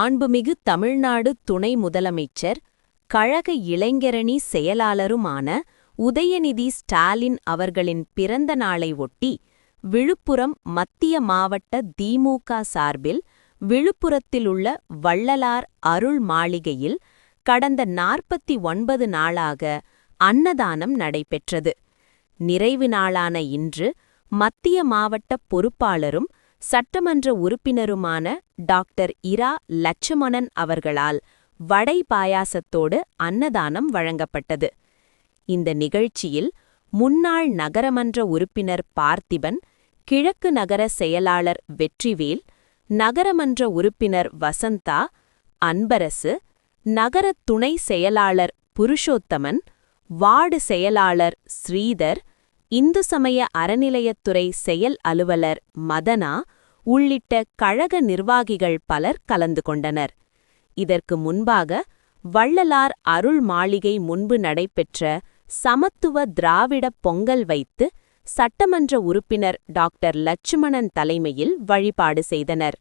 மாண்புமிகு தமிழ்நாடு துணை முதலமைச்சர், கழக இளைஞரணி செயலாளருமான உதயநிதி ஸ்டாலின் அவர்களின் பிறந்த நாளை ஒட்டி, விழுப்புரம் மத்திய மாவட்ட திமுக சார்பில் விழுப்புரத்திலுள்ள வள்ளலார் அருள் மாளிகையில் கடந்த 49 நாளாக அன்னதானம் நடைபெற்றது. நிறைவு நாளான இன்று மத்திய மாவட்ட பொறுப்பாளரும் சட்டமன்ற உறுப்பினருமான டாக்டர் இரா. லட்சுமணன் அவர்களால் வடை பாயாசத்தோடு அன்னதானம் வழங்கப்பட்டது. இந்த நிகழ்ச்சியில் முன்னாள் நகரமன்ற உறுப்பினர் பார்த்திபன், கிழக்கு நகர செயலாளர் வெற்றிவேல், நகரமன்ற உறுப்பினர் வசந்தா, அன்பரசு, நகர துணை செயலாளர் புருஷோத்தமன், வார்டு செயலாளர் ஸ்ரீதர், இந்து சமய அறநிலையத்துறை செயல் அலுவலர் மதனா உள்ளிட்ட கழக நிர்வாகிகள் பலர் கலந்து கொண்டனர். இதற்கு முன்பாக வள்ளலார் அருள் மாளிகை முன்பு நடைபெற்ற சமத்துவ திராவிட பொங்கல் வைத்து சட்டமன்ற உறுப்பினர் டாக்டர் லட்சுமணன் தலைமையில் வழிபாடு செய்தனர்.